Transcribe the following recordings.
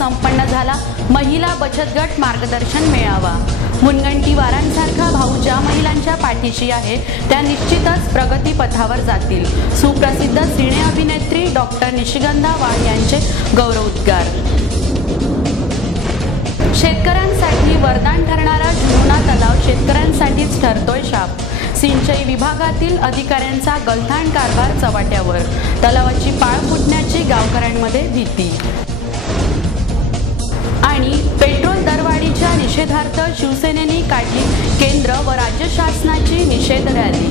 संपन्न झाला महिला बचत गट मार्गदर्शन मेळावा। मुनगंटीवारांसारखा भाऊ ज्या महिलांच्या पाठीशी आहे त्या निश्चितच प्रगती पथावर जातील। सुप्रसिद्ध सिने अभिनेत्री डॉक्टर निशिगंधा वाड यांचे गौरवोद्गार। शेतकऱ्यांसाठी वरदान ठरणारा जुनोना तलाव शेतकऱ्यांसाठीच ठरतोय शाप। सिंचाई विभागातील अधिकाऱ्यांचा गलथान कारभार चव्हाट्यावर। तलावाची पाळ फुटण्याची गावकऱ्यांमध्ये भीती। आणि पेट्रोल दरवाढीच्या निषेधार्थ शिवसेनेने काढली केंद्र व राज्य शासनाची निषेध रॅली।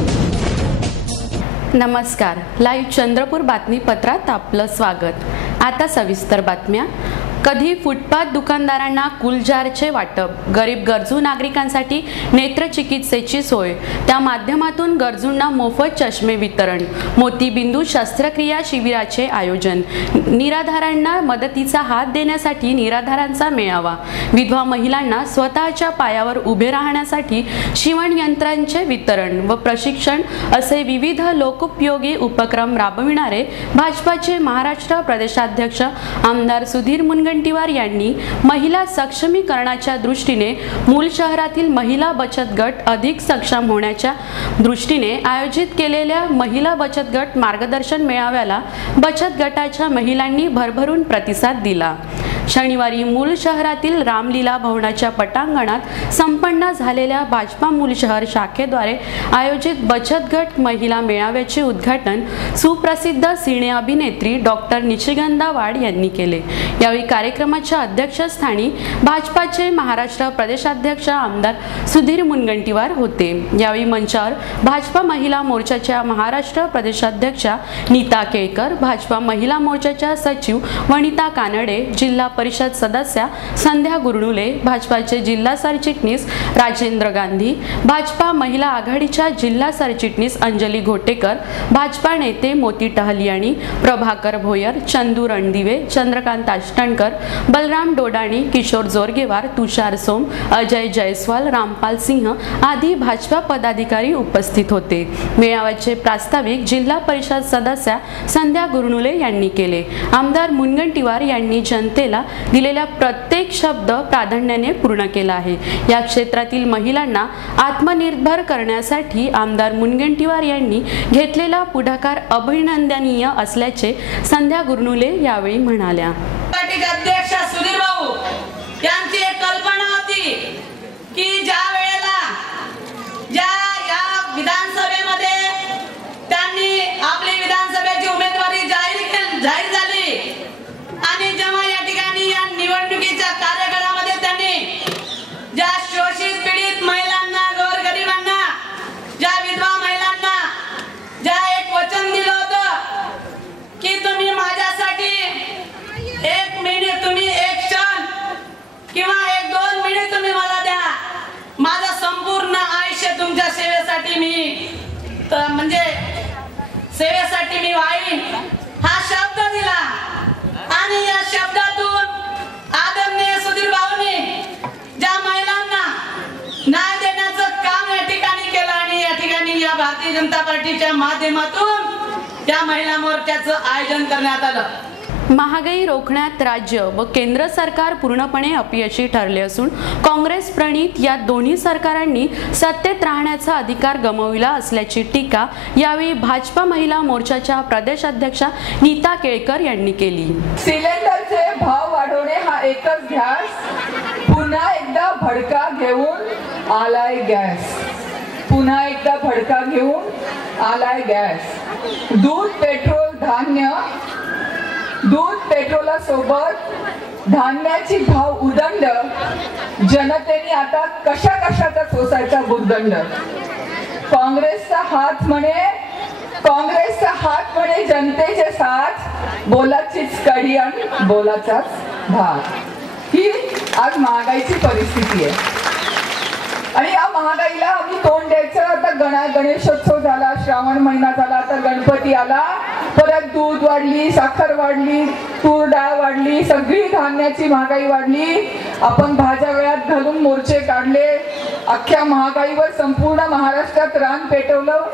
नमस्कार, लाईव्ह चंद्रपूर बातमीपत्रात आपलं स्वागत। आता सविस्तर बातम्या। कधी फुटपाथ दुकानदारांना कुलजारचे वाटप, गरीब गरजू नागरिकांसाठी नेत्रचिकित्सेची सोय, त्या माध्यमातून गरजूंना मोफत चष्मे वितरण, मोतीबिंदू शस्त्रक्रिया शिबिराचे आयोजन, निराधारांना मदतीचा हात देण्यासाठी निराधारांचा मेळावा, विधवा महिलांना स्वतःच्या पायावर उभे राहण्यासाठी शिवण यंत्रांचे वितरण व प्रशिक्षण असे विविध लोकोपयोगी उपक्रम राबविणारे भाजपाचे महाराष्ट्र प्रदेशाध्यक्ष आमदार सुधीर मुनगंटीवार यांनी महिला सक्षमीकरणाच्या दृष्टीने मूल शहरातील महिला बचत गट अधिक सक्षम होण्याच्या दृष्टीने आयोजित केलेल्या महिला बचत गट मार्गदर्शन मेळाव्याला बचत गटाच्या महिलांनी भरभरून प्रतिसाद दिला। शनिवारी मूल शहरातील रामलीला भवनाच्या पटांगणात संपन्न झालेल्या भाजपा मूल शहर शाखेद्वारे आयोजित बचत गट महिला मेळाव्याचे उद्घाटन सुप्रसिद्ध सिने अभिनेत्री डॉक्टर निशिगंधा वाड यांनी केले। यावेळी कार्यक्रमाच्या अध्यक्षस्थानी भाजपाचे महाराष्ट्र प्रदेशाध्यक्ष आमदार सुधीर मुनगंटीवार होते। यावेळी मंचावर भाजपा महिला मोर्चाच्या महाराष्ट्र प्रदेशाध्यक्षा नीता केळकर, भाजपा महिला मोर्चाच्या सचिव वनिता कानडे, जिल्हा परिषद सदस्या संध्या गुरनुले, भाजपाचे जिल्हा सरचिटणीस राजेंद्र गांधी, भाजपा महिला आघाडीच्या जिल्हा सरचिटणीस अंजली घोटेकर, भाजपा नेते मोती टहलियाणी, प्रभाकर भोयर, चंदू रणदिवे, चंद्रकांत आष्टणकर, बलराम डोडाणी, किशोर जोरगेवार, तुषार सोम, अजय जयस्वाल, रामपाल सिंह आदी भाजपा पदाधिकारी उपस्थित होते। मेळाव्याचे प्रास्ताविक जिल्हा परिषद सदस्या संध्या गुरनुले यांनी केले। आमदार मुनगंटीवार यांनी जनतेला दिलेला प्रत्येक शब्द प्राधान्याने पूर्ण केला आहे। या क्षेत्रातील महिलांना आत्मनिर्भर करण्यासाठी आमदार मुनगंटीवार यांनी घेतलेला पुढाकार अभिनंदनीय असल्याचे संध्या गुरनुले यावेळी म्हणाल्या। अध्यक्ष सुधीर भाऊ यांची एक कल्पना होती की ज्या वेळेला या विधानसभेमध्ये त्यांनी आपली विधानसभेची उमेदवारी जाहीर झाली आणि जेव्हा या ठिकाणी या निवडणुकीच्या कार्यक्रमामध्ये त्यांनी ज्या शोषित पीडित महिलांना, गोरगरिबांना, ज्या विधवा महिलांना ज्या एक वचन दिलं होतं की तुम्ही माझ्यासाठी एक मिनिट, तुम्ही एक क्षण किंवा एक 2 मिनिट तुम्ही मला द्या, माझं संपूर्ण आयुष्य तुमच्या सेवेसाठी म्हणजे सेवेसाठी मी वाहीन, हा शब्द दिला। आणि या शब्दातून आदरणीय सुधीर भाऊंनी ज्या महिलांना न्याय देण्याचं काम या ठिकाणी केलं आणि या ठिकाणी या भारतीय जनता पार्टीच्या माध्यमातून या महिला मोर्चाचं आयोजन करण्यात आलं। महागाई रोखण्यात राज्य व केंद्र सरकार पूर्णपणे अपयशी ठरले असून काँग्रेस प्रणित या दोन्ही सरकारांनी सत्तेत राहण्याचा अधिकार गमावला असल्याची टीका यावेळी भाजपा महिला मोर्चाच्या प्रदेशाध्यक्षा नीता केळकर यांनी केली। सिलेंडरचे भाव वाढवणे हा एकच ध्यास, पुन्हा एकदा भडका घेऊन आलाय गॅस, पुन्हा एकदा भडका घेऊन आलाय गॅस। दूध, पेट्रोल, धान्य, दूध पेट्रोला सोबत धान्याची भाव उदंड, जनतेने आता कशा कशाचा सोसायचा भूर्दंड। काँग्रेसचा हात म्हणे जनतेचे साथ, बोलाचीच कडी आणि बोलाचाच भात। ही आज महागाईची परिस्थिती आहे आणि या महागाईला आम्ही तोंड द्यायचं। आता गणेशोत्सव झाला, श्रावण महिना झाला, आता गणपती आला, परत दूध वाढली, साखर वाढली, तूर डाळ वाढली, सगळी धान्याची महागाई वाढली। आपण भाज्या वेळात घालून मोर्चे काढले, अख्ख्या महागाईवर संपूर्ण महाराष्ट्रात रान पेटवलं,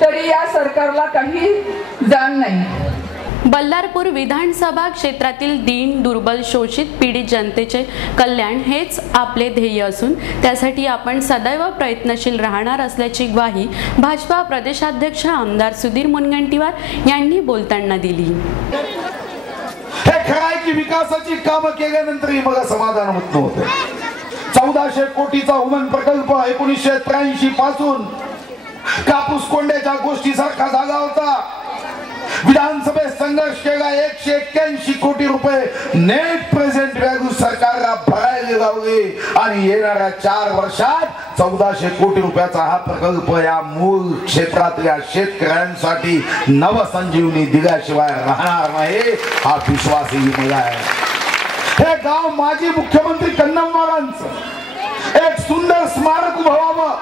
तरी या सरकारला काही जाण नाही। बल्लारपूर विधानसभा क्षेत्रातील दीन, दुर्बल, शोषित, पीडित जनतेचे कल्याण हेच आपले ध्येय असून त्यासाठी आपण सदैव प्रयत्नशील राहणार असल्याची ग्वाही भाजपा प्रदेशाध्यक्ष आमदार सुधीर मुनगंटीवार यांनी बोलताना दिली. हे खरं आहे की विकासाची कामं केल्यानंतरही मला समाधान होत नव्हतं. 1400 कोटीचा उमन प्रकल्प 1983 पासून कापूस कोंड्याच्या गोष्टीसारखा झाला होता. विधानसभेत संघर्ष केला. 181 कोटी रुपये नेट प्रेझेंट व्हॅल्यू सरकारला भरायला लावले आणि येणाऱ्या 4 वर्षात 1400 कोटी रुपयाचा हा प्रकल्प या मूळ क्षेत्रातल्या शेतकऱ्यांसाठी नवसंजीवनी दिल्याशिवाय राहणार नाही हा विश्वासही मला आहे. हे गाव माजी मुख्यमंत्री कन्नमवारांचं एक सुंदर स्मारक व्हावं.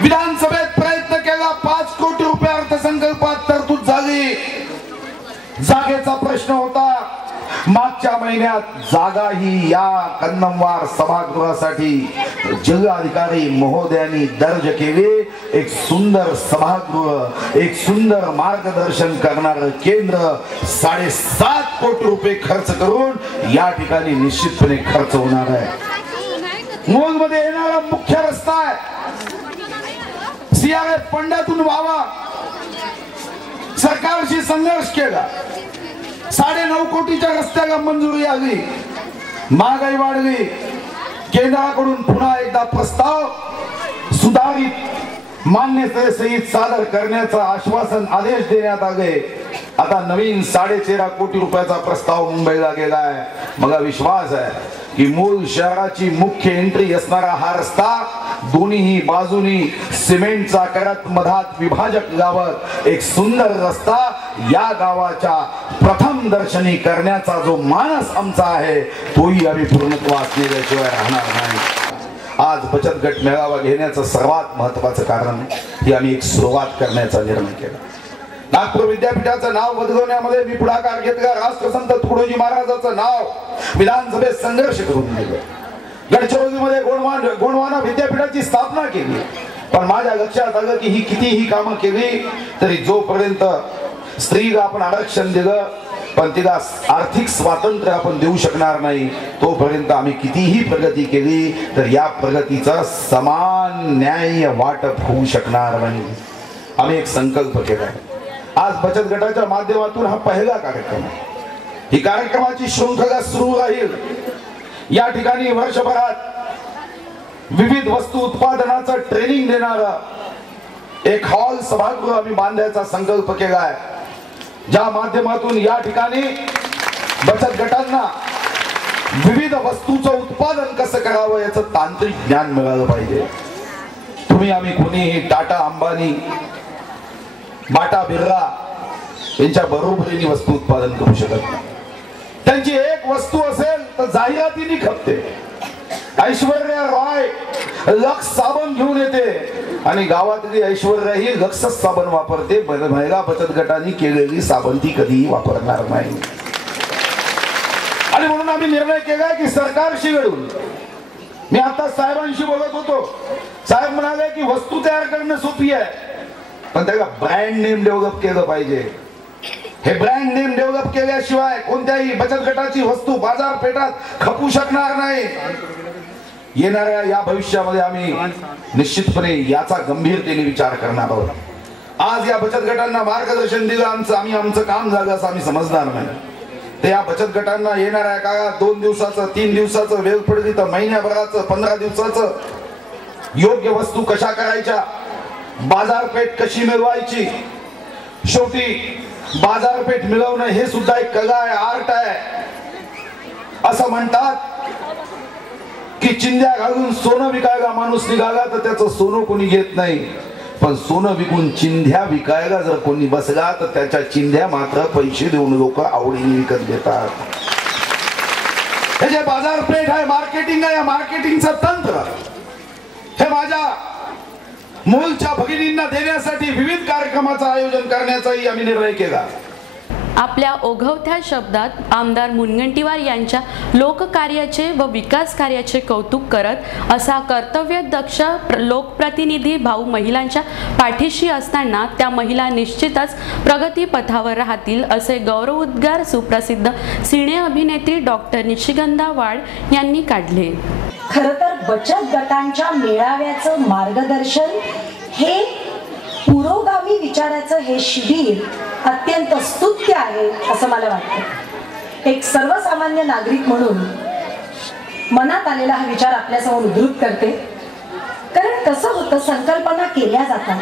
विधानसभेत प्रयत्न केला. 5 कोटी रुपये अर्थसंकल्पात तरतूद झाली. जागेचा प्रश्न होता. मागच्या महिन्यात जागा ही या कन्नमवार सभागृहासाठी जिल्हाधिकारी महोदयांनी दर्ज केली. एक सुंदर सभागृह, एक सुंदर मार्गदर्शन करणारं केंद्र 7.5 कोटी रुपये खर्च करून या ठिकाणी निश्चितपणे खर्च होणार आहे. मूलमध्ये येणारा मुख्य रस्ता आहे. CRF फंडातून व्हावा. सरकारशी संघर्ष केला. 9.5 कोटीच्या रस्त्याला मंजुरी आली. महागाई वाढली. केंद्राकडून पुन्हा एकदा प्रस्ताव सुधारित मान्यतेसहित सादर करण्याचं आश्वासन आदेश देण्यात आले. आता नवीन 13.5 कोटी रुपयाचा प्रस्ताव मुंबईला गेलाय. मला विश्वास आहे की मूळ शहराची मुख्य एंट्री असणारा हा रस्ता दोन्ही बाजूनी सिमेंटचा करत मधात विभाजक गावात एक सुंदर रस्ता या गावाच्या प्रथम दर्शनी करण्याचा जो मानस आमचा आहे तोही आम्ही पूर्णत्वास नेल्याशिवाय राहणार नाही. आज बचत गट मेळावा घेण्याचं सर्वात महत्वाचं कारण ही आम्ही एक सुरुवात करण्याचा निर्णय केला. नागपूर विद्यापीठाचं नाव बदलवण्यामध्ये मी पुढाकार घेतला. राष्ट्रसंत तुकडोजी महाराजांचं नाव विधानसभेत संघर्ष करून दिलं. गडचिरोलीमध्ये गोंडवाना विद्यापीठाची स्थापना केली. पण माझ्या लक्षात आलं की ही कितीही कामं केली तरी जोपर्यंत स्त्रीला आपण आरक्षण दिलं पण तिला आर्थिक स्वातंत्र्य आपण देऊ शकणार नाही तोपर्यंत आम्ही कितीही प्रगती केली तर या प्रगतीचा समान न्याय वाटप होऊ शकणार नाही. आम्ही एक संकल्प केला. आज बचत गटाच्या माध्यमातून हा पहिला कार्यक्रम आहे. ही कार्यक्रमाची शृंखला सुरू राहील. या ठिकाणी वर्षभरात विविध वस्तू उत्पादनाचं ट्रेनिंग देणारा एक हॉल सभागृह आम्ही बांधायचा संकल्प केलाय. ज्या माध्यमातून या ठिकाणी बचत गटांना विविध वस्तूचं उत्पादन कसं करावं याचं तांत्रिक ज्ञान मिळालं पाहिजे. तुम्ही आम्ही कोणीही टाटा अंबानी बाटा बिर्ला यांच्या बरोबरीने वस्तू उत्पादन करू शकत नाही. त्यांची एक वस्तू असेल तर जाहिरातीने खपते. ऐश्वर्या रॉय लक्स साबण घेऊन येते आणि गावातली ऐश्वर्या ही लक्सच साबण वापरते. महिला बचत गटांनी केलेली साबण ती कधीही वापरणार नाही. आणि म्हणून आम्ही निर्णय केला की सरकारशी मिळून मी आता साहेबांशी बोलत होतो. साहेब म्हणाले की वस्तू तयार करणं सोपी आहे पण त्याला ब्रँड नेम डेव्हलप केलं पाहिजे. हे ब्रँड नेम डेव्हलप केल्याशिवाय कोणत्याही बचत गटाची वस्तू बाजारपेठात खपू शकणार नाही. येणाऱ्या या भविष्यामध्ये आम्ही निश्चितपणे याचा गंभीरतेने विचार करणार आहोत. आज या बचत गटांना मार्गदर्शन दिलं आमचं काम झालं असं आम्ही समजणार नाही. ते या बचत गटांना येणाऱ्या काळात 2 दिवसाचं 3 दिवसाचं वेळ पडली तर महिन्याभराचं 15 दिवसाचं योग्य वस्तू कशा करायच्या, बाजारपेठ कशी मिळवायची. शेवटी बाजारपेठ मिळवणं हे सुद्धा एक कला आहे, आर्ट आहे. असं म्हणतात की चिंध्या घालून सोनं विकायला माणूस निघाला तर त्याचं सोनं कोणी घेत नाही पण सोनं विकून चिंध्या विकायला जर कोणी बसला तर त्याच्या चिंध्या मात्र पैसे देऊन लोक आवडीने विकत घेतात. हे जे बाजारपेठ आहे, मार्केटिंग आहे, या मार्केटिंगचं तंत्र हे माझ्या मूलच्या भगिनींना देण्यासाठी विविध कार्यक्रमाचं आयोजन करण्याचाही आम्ही निर्णय केला. आपल्या ओघवत्या शब्दात आमदार मुनगंटीवार यांच्या लोककार्याचे व विकास कार्याचे कौतुक करत असा कर्तव्यदक्ष लोकप्रतिनिधी भाऊ महिलांच्या पाठीशी असताना त्या महिला निश्चितच प्रगतीपथावर राहतील असे गौरवोद्गार सुप्रसिद्ध सिने अभिनेत्री डॉक्टर निशिगंधा वाड यांनी काढले. खरं तर बचत गटांच्या मेळाव्याचं मार्गदर्शन हे पुरोगामी विचाराचं हे शिबिर अत्यंत स्तुत्य आहे असं मला वाटतं. एक सर्वसामान्य नागरिक म्हणून मनात आलेला हा विचार आपल्यासमोर उद्धृत करते. कारण कसं होतं, संकल्पना केल्या जातात,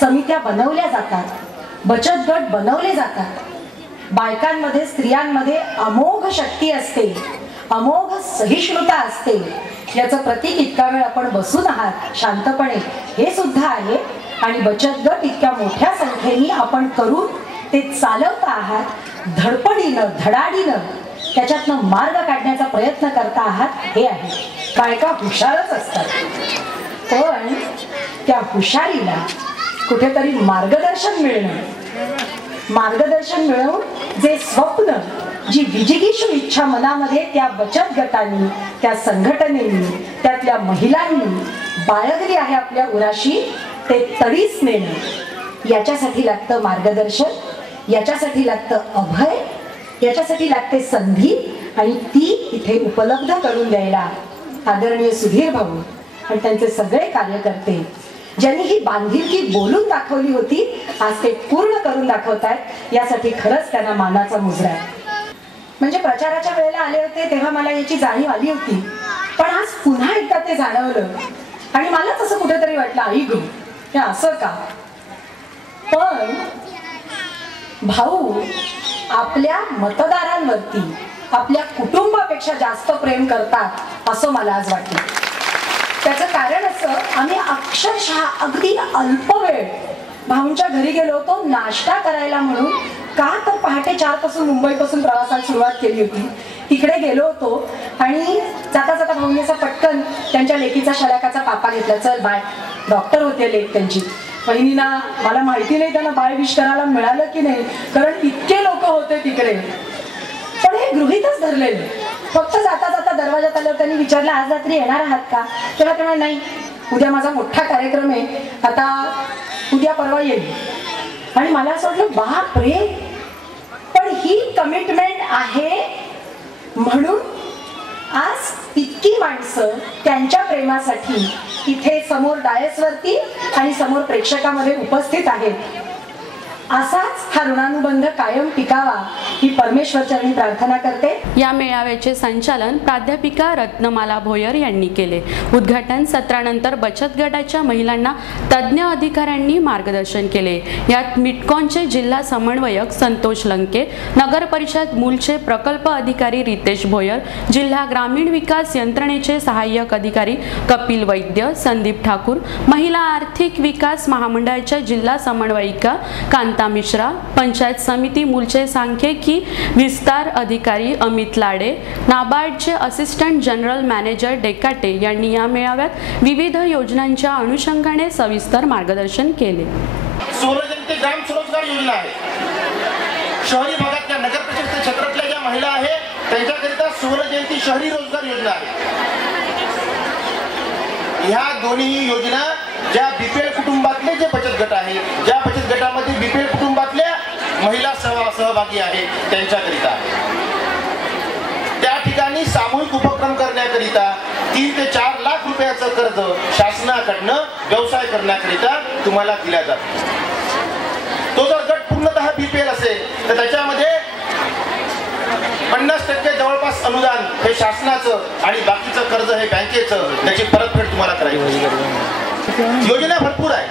समित्या बनवल्या जातात, बचत गट बनवले जातात. बायकांमध्ये स्त्रियांमध्ये अमोघ शक्ती असते, अमोघ सहिष्णुता असते. याचं प्रतीक इतका वेळ आपण बसून आहात शांतपणे हे सुद्धा आहे. आणि बचत गट इतक्या मोठ्या संख्येने आपण करून ते चालवता आहात, धडपडीनं धडाडीनं त्याच्यातनं मार्ग काढण्याचा प्रयत्न करता आहात हे आहे. बायका हुशारच असतात, पण त्या हुशारीला कुठेतरी मार्गदर्शन मिळवून जे स्वप्न, जी विजिगीषू इच्छा मनामध्ये त्या बचत गटांनी, त्या संघटनेनी, त्यातल्या महिलांनी बाळगली आहे आपल्या उराशी, ते तडीस नेणं. याच्यासाठी लागतं मार्गदर्शन, याच्यासाठी लागतं अभय, याच्यासाठी लागते संधी. आणि ती इथे उपलब्ध करून द्यायला आदरणीय सुधीर भाऊ आणि त्यांचे सगळे कार्यकर्ते ज्यांनी ही बांधिलकी बोलून दाखवली होती, आज ते पूर्ण करून दाखवतायत. यासाठी खरंच त्यांना मानाचा मुजरा आहे. म्हणजे प्रचाराच्या वेळेला आले होते तेव्हा मला याची जाणीव आली होती, पण आज पुन्हा एकदा ते जाणवलं आणि मलाच असं कुठेतरी वाटलं, आई गो हे असं का. पण भाऊ आपल्या मतदारांवरती आपल्या कुटुंबापेक्षा जास्त प्रेम करतात असं मला आज वाटलं. त्याचं कारण असं, आम्ही अक्षरशः अगदी अल्प वेळ भाऊंच्या घरी गेलो होतो नाश्ता करायला म्हणून. का तर पहाटे 4 पासून मुंबईपासून प्रवासाला सुरुवात केली होती. तिकडे गेलो होतो आणि जाता जाता भाऊंनी असा पटकन त्यांच्या लेकीचा शलाकाचा पापा घेतला. चल बाय, डॉक्टर होते लेक त्यांची. बहिणींना मला माहिती नाही त्यांना बाय विश करायला मिळालं की नाही, कारण इतके लोक होते तिकडे. पण हे गृहीतच धरलेलं. फक्त जाता जाता दरवाजात आल्यावर त्यांनी विचारलं, आज रात्री येणार आहात का. तेव्हा तेव्हा नाही, उद्या माझा मोठा कार्यक्रम आहे, आता उद्या परवा येईल. आणि मला असं वाटलं, बाप रे, पण ही कमिटमेंट आहे म्हणून आज इतकी माणसं त्यांच्या प्रेमासाठी इथे समोर डायसवरती आणि समोर प्रेक्षकामध्ये उपस्थित आहेत. असाच हा ऋणानुबंध कायम टिकावा ही परमेश्वरचरणी प्रार्थना करते. या मेळाव्याचे संचालन प्राध्यापिका रत्नमाला भोयर यांनी केले. उद्घाटन सत्रानंतर बचत गटाच्या महिलांना तज्ज्ञ अधिकाऱ्यांनी मार्गदर्शन केले. यात मिटकॉनचे जिल्हा समन्वयक संतोष लंके, नगर परिषद मूलचे प्रकल्प अधिकारी रितेश भोयर, जिल्हा ग्रामीण विकास यंत्रणेचे सहाय्यक अधिकारी कपिल वैद्य, संदीप ठाकूर, महिला आर्थिक विकास महामंडळाच्या जिल्हा समन्वयिका कांता मिश्रा, पंचायत समिती मूलचे सांख्यिकी विस्तार अधिकारी अमित लाडे, नाबार्डचे असिस्टंट जनरल मॅनेजर डेकाटे यांनी या मेळाव्यात विविध योजनांच्या अनुषंगाने सविस्तर मार्गदर्शन केले. स्वरोजगार ग्राम स्वरोजगार योजना आहे. शहरी भागातल्या नगर परिषद क्षेत्रातल्या ज्या महिला आहेत त्यांच्याकरिता स्वरोजगार शहरी रोजगार योजना आहे. ह्या दोन्ही योजना ज्या बीपीएल कुटुंबातले जे बचत गट आहे, ज्या बचत गटामध्ये बीपीएल कुटुंबातल्या महिला सहभागी आहेत त्यांच्याकरिता, त्या ठिकाणी सामूहिक उपक्रम करण्याकरिता 3 ते 4 लाख रुपयाचं कर्ज शासनाकडनं व्यवसाय करण्याकरिता तुम्हाला दिला जातो. तो जर गट पूर्णतः बीपीएल असेल तर त्याच्यामध्ये 50% जवळपास अनुदान हे शासनाचं आणि बाकीचं कर्ज हे बँकेचं, त्याची परतफेड तुम्हाला करायची. योजना भरपूर आहे,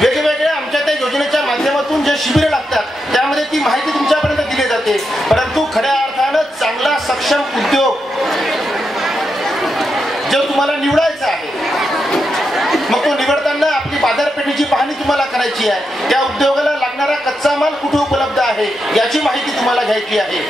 वेगवेगळ्या आमच्या त्या योजनेच्या माध्यमातून जे शिबिरं लागतात त्यामध्ये ती माहिती तुमच्यापर्यंत दिली जाते. परंतु खऱ्या अर्थानं चांगला सक्षम उद्योग जो तुम्हाला निवडायचा आहे, मग तो निवडताना आपली बाजारपेठेची पाहणी तुम्हाला करायची आहे. त्या उद्योगाला लागणारा कच्चा माल कुठे उपलब्ध आहे याची माहिती तुम्हाला घ्यायची आहे.